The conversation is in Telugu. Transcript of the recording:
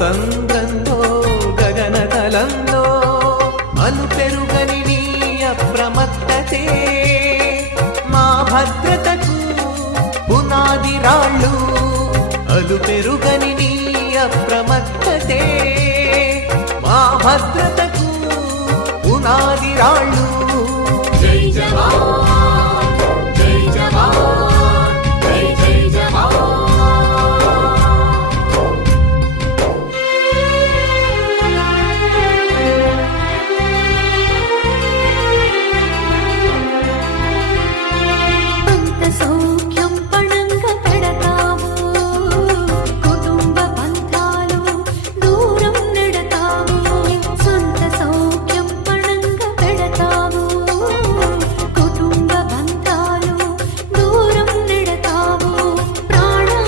సంద్రంలో గగనతలంలో అలు పెరుగని నీ అప్రమత్తతే మా భద్రతకు పునాది రాళ్ళు అలు పెరుగని నీ అప్రమత్తతే